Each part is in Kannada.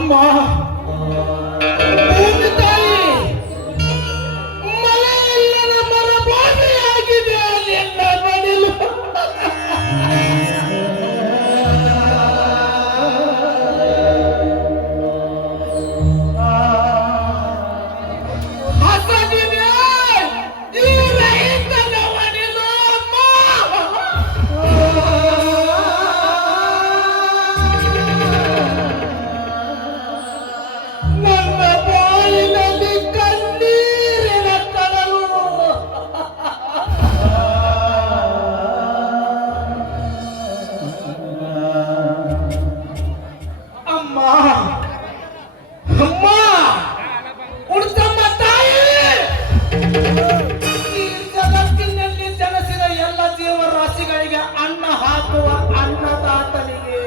ಅಮ್ಮ ಭೂಮಿ ತಾಯಿ ಮಳೆ ಇಲ್ಲದ ಮರಭೂಮಿಯಾಗಿದೆ ಅಲ್ಲಿಂದ ನಡಿಲು ಅನ್ನ ಹಾಕುವ ಅನ್ನದಾತನಿಗೆ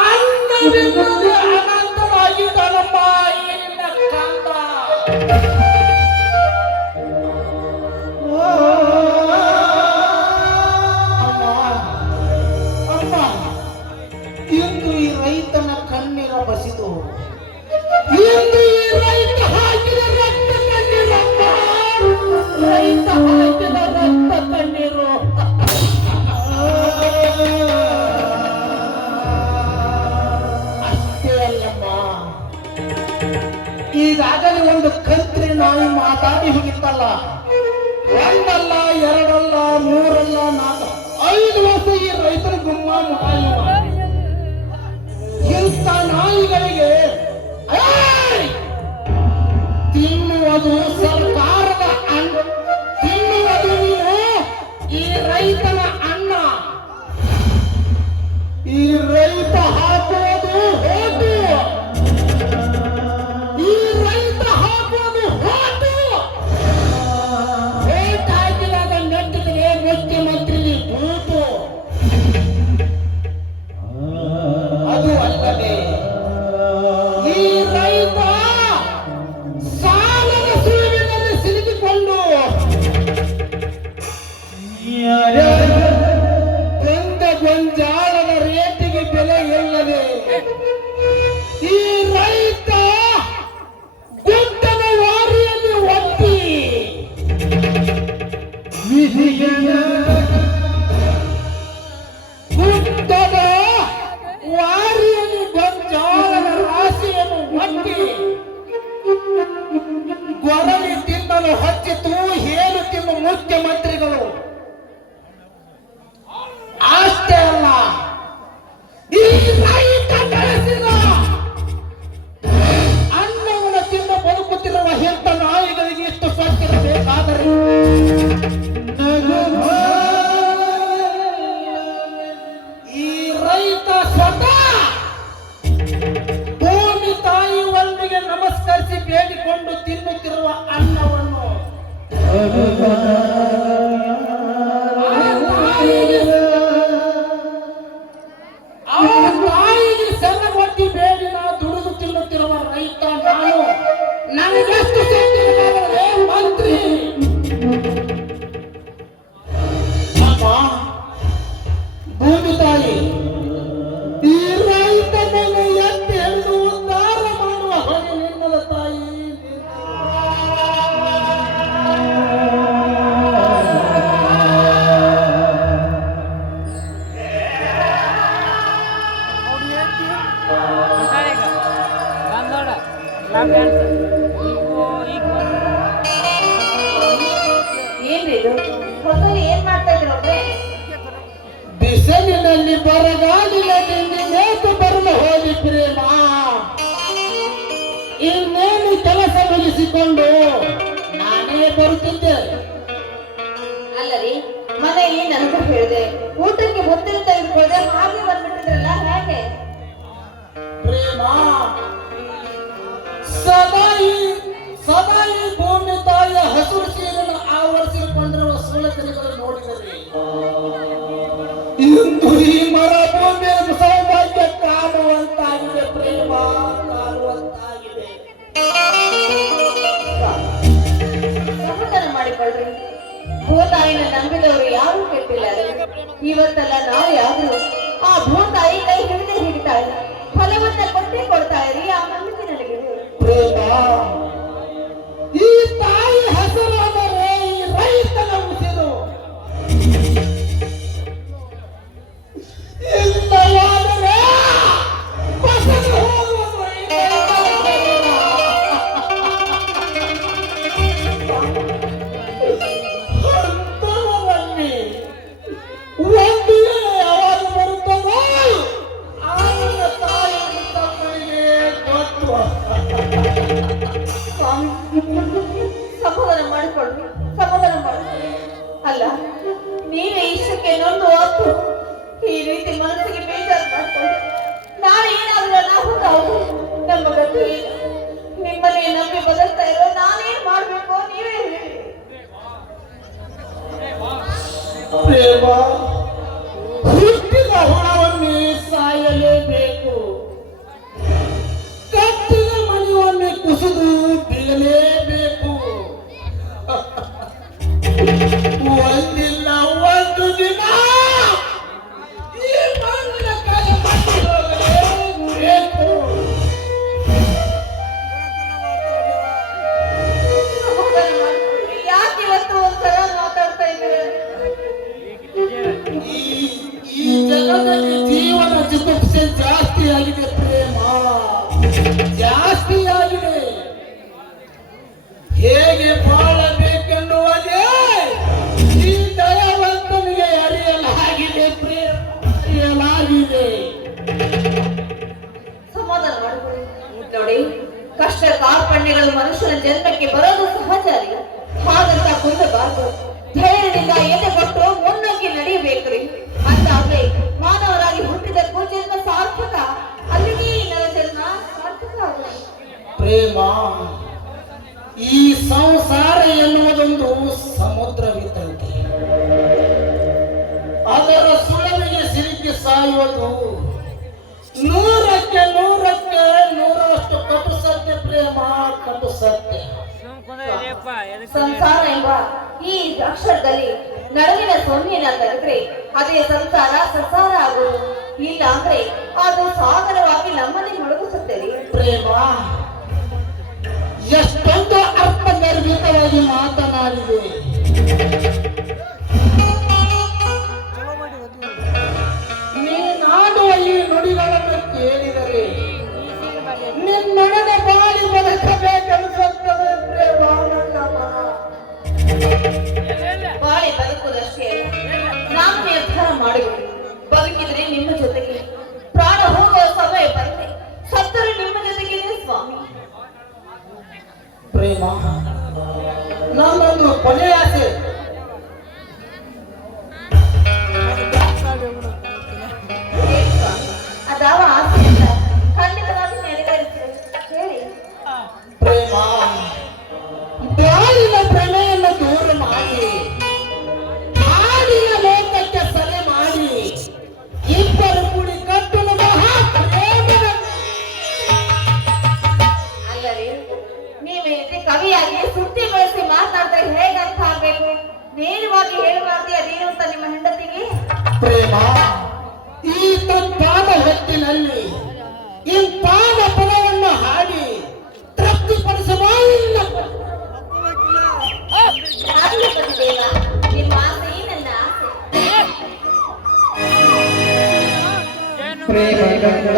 ಅನ್ನವೆಂಬುದು ಅನಂತವಾಗಿದ್ದಾನಮ್ಮ ಈ ನಿನ್ನ ಕಂದ. ಅಮ್ಮ ಇಂದು ಈ ರೈತನ ಕಣ್ಣೀರ ಬಸಿದು ಇಂದು ಈ ರೈತ ಹಾಕಿದ ರಕ್ತ ಕಣ್ಣೀರಮ್ಮ, ರೈತ ಹಾಕಿದ ರಕ್ತ ಕಣ್ಣೀರು. ಅಷ್ಟೇ ಅಲ್ಲಮ್ಮ, ಈಗಾಗಲೇ ಒಂದು ಕಂತ್ರಿ ನಾಯಿ ಮಾತಾಡಿ ಹೋಗಿತ್ತಲ್ಲ, ಒಂದಲ್ಲ ಎರಡಲ್ಲ ಮೂರಲ್ಲ 5 ವರ್ಷ ಈ ರೈತರ ಗುಮ್ಮ ಮುಖಾಯಿವ. ಇಂಥ ನಾಯಿಗಳಿಗೆ ತಿನ್ನುವುದು ಸರ್ಕಾರದ ಅನ್ನ, ತಿನ್ನುವುದು ನೀನು ಈ ರೈತನ ಅನ್ನ, ಈ ರೈತ ಹಾಕುವುದು ಹೋಟು, ಈ ರೈತ ಹಾಕುವುದು ಹೋಟು. ರೇಟ್ ಹಾಕಿದಾಗ ನೆಟ್ಟಿದ್ರೆ ಮುಖ್ಯಮಂತ್ರಿ ಬೂಟು. ಅದು ಅಲ್ಲದೆ ಈ ರೈತ ಸಾಲದ ಸುಳಿವಿನಲ್ಲಿ ಸಿಲುಕಿಕೊಂಡು ಗಂಧ ಗೊಂಜಾಳದ ರೇಟಿಗೆ ಬೆಲೆ ಇಲ್ಲದೆ ಈ ರೈತ ಗುಡ್ಡದ ವಾರಿಯಲ್ಲಿ ಒತ್ತಿ ಗುಡ್ಡದ ವಾರಿಯಲ್ಲಿ ಗೊಂಜಾಳದ ರಾಶಿಯನ್ನು ಒತ್ತಿ ಗೊರಳಿ ತಿನ್ನಲು ಹಚ್ಚಿತು ಹೇಳುತ್ತಿರುವ ಮುಖ್ಯಮಂತ್ರಿಗಳು. ಅಷ್ಟೇ ಅಲ್ಲ, ಈ ರೈತ ಬೆಳೆಸಿದ ಅನ್ನವನ್ನು ತಿಂದು ಬದುಕುತ್ತಿರುವ ಇಂಥ ನಾಯಿಗಳಿಗೆ ಇಷ್ಟು ಸ್ವಚ್ಛಿರಬೇಕಾದರೆ ಈ ರೈತ ಸ್ವತಃ ಭೂಮಿ ತಾಯಿ ಒಂದಿಗೆ ನಮಸ್ಕರಿಸಿ ಬೇಡಿಕೊಂಡು ತಿನ್ನುತ್ತಿರುವ ಅನ್ನವನ್ನು ಆ ತಾಯಿಗೆ ಸೆರಗೊಟ್ಟಿ ಬೇಡಿ ನಾ ದುಡಿದು ತಿನ್ನುತ್ತಿರುವ ರೈತ ನಾನು. ನನಗೆಷ್ಟು ಸೇರ್ತಿರಲಾಗದೆ ಮಂತ್ರಿ. ಅಮ್ಮ ಭೂಮಿ ತಾಯಿ ಈ ರೈತನನ್ನು ಎತ್ತಿ ಹಿಡಿದು ಉದ್ಧಾರ ಮಾಡುವ ಹೊಣೆ ನಿನ್ನದ ತಾಯಿ. ಬಿಸಿಲಿನಲ್ಲಿ ಬರಗಾಲಿನಲ್ಲಿ ನೇತು ಬರಲು ಹೋಗಿ ಪ್ರೇಮ, ಇನ್ನೇನು ಕೆಲಸ ಮುಗಿಸಿಕೊಂಡು ನಾನೇ ಬರುತ್ತಿದ್ದೆ. ಅಲ್ಲರಿ ಮನೆಯಲ್ಲಿ ನನಗೂ ಹೇಳಿದೆ, ಊಟಕ್ಕೆ ಮುತ್ತಿನ ತೆಗೆದುಕೊಂಡೆ ಹಾಗೆ ಬಂದ್ಬಿಟ್ಟಿದ್ರಲ್ಲ, ಹೇಗೆ ಪ್ರೇಮ? ಸದಾ ಈ ಭೂಮಿ ತಾಯಿಯ ಹಸುರು ಸೀರೆಯನ್ನು ಆವರಿಸಿಕೊಂಡಿರುವ ಸುಳ್ಳತನಿಗಳು ನೋಡಿದರೆ ಇಂದು ಈ ಮರ ಭೂಮಿಯ ಸೌಭಾಗ್ಯ ಕಾಣುವಂತಾಗಿದೆ ಪ್ರೇಮ, ಕಾಣುವಂತಾಗಿದೆ. ಸಮಾಧಾನ ಮಾಡಿಕೊಳ್ಳ್ರಿ. ಭೂತಾಯಿನ ನಂಬಿದವರು ಯಾರು ಕೆಟ್ಟಿಲ್ಲ. ಇವತ್ತಲ್ಲ ನಾವು ಯಾರು ಆ ಭೂತಾಯಿ ಕೈ ಹಿಡಿದೇ ಹಿಡಿತಾಳೆ, ಫಲವನ್ನ ಕೊಟ್ಟೇ ಕೊಡ್ತಾಳೆ. ಆ ನಂಬಿಕೆ ನನಗೆ ಪ್ರೇಮ, ಈ ತಾಯಿ ಹೆಸರಾದರೆ ಈ ರೈತನ ಉಸಿರು. ಇಲ್ಲವಾದರೆ ಬಸದು ಹೋಗುವ ಅಂತವರಲ್ಲಿ ಒಂದು ಯಾವಾಗ ಬರುತ್ತದೋ ಆಗ ತಾಯಿ ತಮ್ಮನಿಗೆ ಗೊತ್ತು. ಸ್ವಾಮಿ, ಸಮಾಧಾನ ಮಾಡಿಕೊಳ್ಳಿ, ಸಮಾಧಾನ ಮಾಡಿಕೊಳ್ಳಿ. ಅಲ್ಲ, ನೀವೇ ಇಷ್ಟಕ್ಕೆ ನೊಂದು ಹೊತ್ತು ಈ ರೀತಿ ಮನಸ್ಸಿಗೆ ಬೇಜಾರು ಮಾಡ್ಕೊಳ್ಳಿ. ನಾಳೆ ಏನಾದ್ರೂ ಅನಾಹುತ ಹೌದು, ನಮ್ಮ ಗತಿ ಇಲ್ಲ. ನಿಮ್ಮನ್ನೇ ನಂಬಿ ಬದುಕ್ತಾ ಇರೋ ನಾನೇನ್ ಮಾಡ್ಬೇಕು ನೀವೇ ಹೇಳಿ. ಪ್ರೇಮ, ಹುಟ್ಟಿದ ಹುಣವನ್ನೇ ಸಾಯಲೇಬೇಕು, ಕಟ್ಟಿದ ಮನೆಯನ್ನೇ ಕುಸಿದು ಬೀಳಲೇಬೇಕು. ಒಂದಿಲ್ಲ ಒಂದು ದಿನ ಈ ಮಣ್ಣಿನ ಕಲೆ ಮಟ್ಟಿ ಹೋಗಲೇಬೇಕು. ಸಮಾಧಾನ ಮಾಡ್ಕೊಳ್ಳಿ. ಯಾಕೆ ಇವತ್ತು ಒಂಥರ ಮಾತಾಡ್ತಾ ಇದ್ದೀರಾ? ಈ ಜಗದಲ್ಲಿ ಜೀವನ ಜಿಗುಪ್ಸೆ ಜಾಸ್ತಿ ಆಗಿದೆ ಪ್ರೇಮ, ಜಾಸ್ತಿ ಆಗಿದೆ. ಹೇಗೆ ಬಾಳಬೇಕೆನ್ನುವುದೇ ಈ ದಯಾವಂತನಿಗೆ ಅರಿಯಲಾಗಿದೆ ಪ್ರೇಮ, ಅರಿಯಲಾಗಿದೆ. ಸಮಾಧಾನ ಮಾಡಿಕೊಳ್ಳಿ. ನೋಡಿ, ಕಷ್ಟ ಕಾರ್ಪಣ್ಯಗಳು ಮನುಷ್ಯನ ಜನ್ಮಕ್ಕೆ ಬರೋದು ಸಹಜ. ಹಾಗಂತ ಕುಂದಬಾರದು. ಧೈರ್ಯದಿಂದ ಎದೆಗೊಟ್ಟು ಮುನ್ನಗ್ಗಿ ನಡೆಯಬೇಕ್ರಿ. ಅಂತಾದ್ರೆ ಮಾನವರಾಗಿ ಹುಟ್ಟಿದಕ್ಕೂ ಜನ್ಮ ಸಾರ್ಥಕ, ಅಲ್ಲಿಗೆ ಇನ್ನರ ಜನ್ಮ ಸಾರ್ಥಕ ಆಗುತ್ತೆ. ಪ್ರೇಮ, ಈ ಸಂಸಾರ ಎನ್ನುವುದೊಂದು ಸಮುದ್ರವಿದ್ದಂತೆ. ಅದರ ಸುಳವಿಗೆ ಸಿಲುಕಿ ಸಾಯುವುದು ನೂರಕ್ಕೆ ನೂರಷ್ಟು ಕಟು ಸತ್ಯ ಪ್ರೇಮ, ಕಟು ಸತ್ಯ. ಸಂಸಾರ ಎಂಬ ಈ ಅಕ್ಷರದಲ್ಲಿ ನಡುವಿನ ಸೊನ್ನೆಯನ್ನ ತೆಗೆದ್ರೆ ಅದೇ ಸಂಸಾರ ಸಂಸಾರ ಆಗುವುದು. ಇಲ್ಲ ಅಂದ್ರೆ ಅದು ಸಾಗರವಾಗಿ ನಮ್ಮನ್ನೇ ಮುಳುಗಿಸುತ್ತದೆ. ಪ್ರೇಮ, ಎಷ್ಟೊಂದು ಅರ್ಥಗರ್ಭಿತವಾಗಿ ಮಾತನಾಡಿದೆ. ನೀನಾಡುವ ಈ ನುಡಿಗಳನ್ನು ಕೇಳಿದರೆ ನಿನ್ನೊಡನೆ ಬಾಳಿ ಬದುಕಬೇಕನ್ನಿಸುತ್ತದೆ ಪ್ರೇಮ. ನನ್ನ ಮನ ಬಾಳೆ ಬದುಕುವುದಷ್ಟೇ ನಾನು ನಿರ್ಧಾರ ಮಾಡಿಬಿಡಿ. ಬದುಕಿದ್ರೆ ನಿಮ್ಮ ಜೊತೆಗೆ, ಪ್ರಾಣ ಹೋಗುವ ಸಮಯ ಬರುತ್ತೆ, ಸತ್ತರೆ ನಿಮ್ಮ ಜೊತೆಗೆ ಸ್ವಾಮಿ. ಪ್ರೇಮ, ನನ್ನೊಂದು ಕೊನೆಯ ಆಸೆ. ಅದಾವ ಆಸೆ ಅಂತ ಖಂಡಿತವಾಗಿ ನೆರವೇರಿಸ್ತೇವೆ. ಹೇಳಿ. ಪ್ರೇಮ, ಬಾಳಿನ ಭ್ರಮೆಯನ್ನು ದೂರ ಮಾಡಿ ಹಾಡಿನ ಲೋಕಕ್ಕೆ ಸರೆ ಮಾಡಿ ಇಬ್ಬರು ಕೂಡಿ ಕಟ್ಟುವ ಮಹಾ ಪ್ರೇಮದ. ಅಲ್ಲರಿ, ನೀವೇ ಕವಿಯಾಗಿ ಸುದ್ದಿ ಬಳಸಿ ಮಾತನಾಡಿದ್ರೆ ಹೇಗೆ ಅರ್ಥ ಆಗ್ಬೇಕು? ನೇರವಾಗಿ ಹೇಳಬಾರ್ದು ಅದೇನು ಅಂತ ನಿಮ್ಮ ಹೆಂಡತಿಗೆ. ಪ್ರೇಮ, ಈ ತಂಪಾದ ಹೊತ್ತಿನಲ್ಲಿ ಇಂಪಾದ ಪದವನ್ನು ಹಾಡಿ ತೃಪ್ತಿಪಡಿಸಬಲ್ಲ. ಆಗ್ಲಿ ಪತಿದೇವ, ನಿಮ್ಮ ಆಸೆ ನನ್ನ ಆಸೆ. ಪ್ರೇಮ ಗಂಗ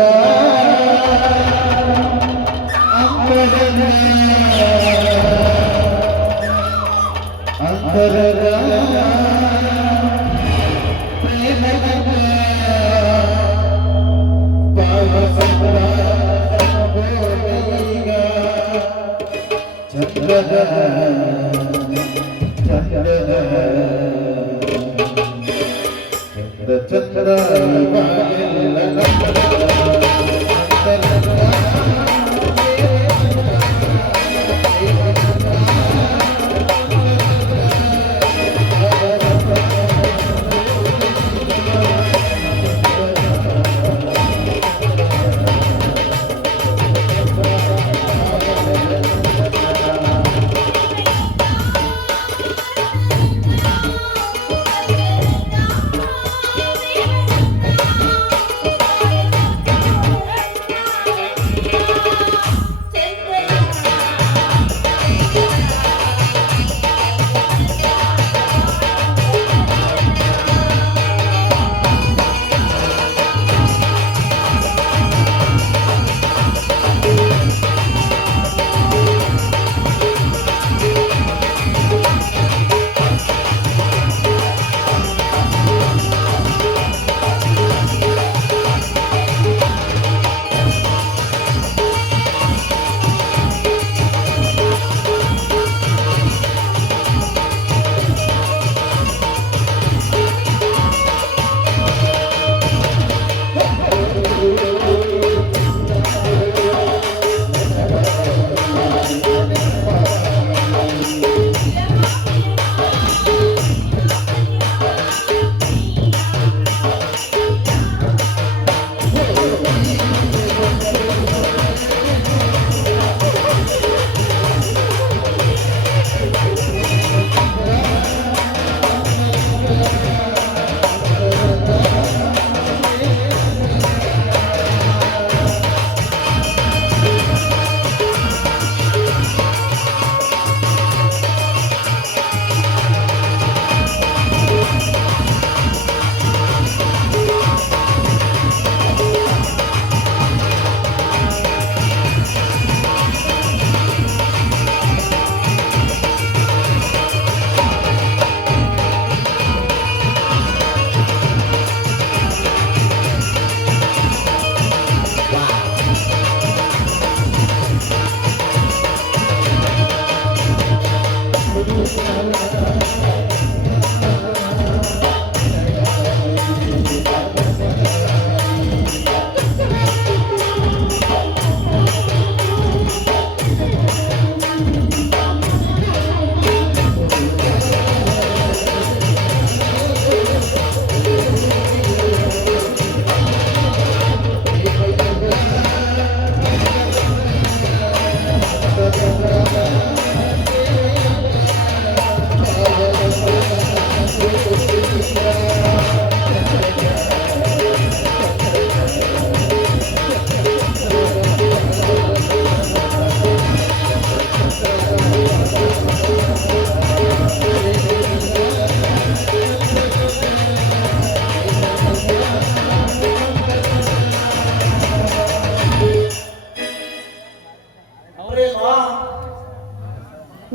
ಪ್ರೇಮ,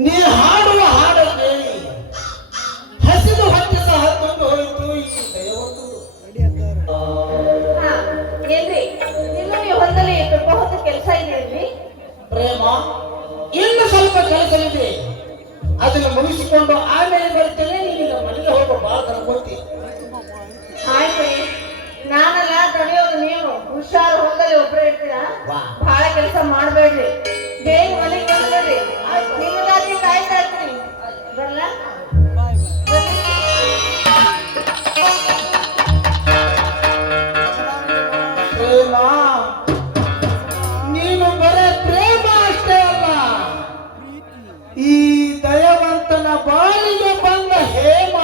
ನೀ ಹಾಡುವ ಹಾಡ ಕೇಳಿ ಹಸಿದು ಹೊಟ್ಟೆ ಸಹ ತಂದು ಹೋಯಿತು ಈ ದಯವೊಂದು. ಹಾ, ಏನ್ರಿ ಇನ್ನು ನೀವು ಹೊಲದಲ್ಲಿ ಬಹುತ ಕೆಲಸ ಇದೆಯಲ್ರಿ? ಪ್ರೇಮ, ಇನ್ನು ಸ್ವಲ್ಪ ಕೆಲಸವಿದೆ, ಅದನ್ನು ಮುಗಿಸಿಕೊಂಡು ಆಮೇಲೆ ಬರ್ತೇನೆ. ನೀನೀಗ ಮನೆಗೆ ಹೋಗೋ ಬಾಳ ಅನ್ಕೋತಿ. ಆಯ್ತು, ನಾನಲ್ಲ ತಡೆಯೋದು ನೀವು. ಹುಷಾರು, ಹೊಲದಲ್ಲಿ ಒಬ್ಬರೇ ಇರ್ತೀರಾ, ಬಹಳ ಕೆಲಸ ಮಾಡಬೇಡ್ರಿ. ಬೇಗ ಮನೆಗೆ ಬಂದ್ಬಿಡ್ರಿ. ನಿಮಗಾಗಿ ಕಾಯ್ತಾ ಇರ್ತೀನಿ. ಬರಲ್ಲ? ಪ್ರೇಮ, ನೀನು ಬರೇ ಪ್ರೇಮ ಅಷ್ಟೇ ಅಲ್ಲ, ಈ ದಯವಂತನ ಬಾಳಿಗೆ ಬಂದ ಹೇಮ.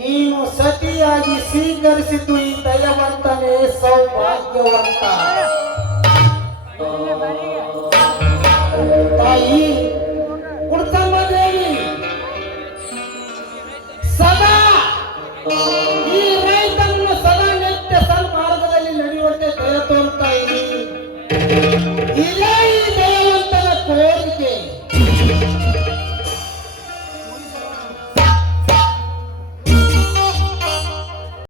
ನೀನು ಸತಿಯಾಗಿ ಸ್ವೀಕರಿಸಿದ್ದು ಈ ದಯವಂತನೇ ಸೌಭಾಗ್ಯವಂತ. ತಾಯಿ ಕುಡ್ತಮ್ಮ ದೇವಿ ಸದಾ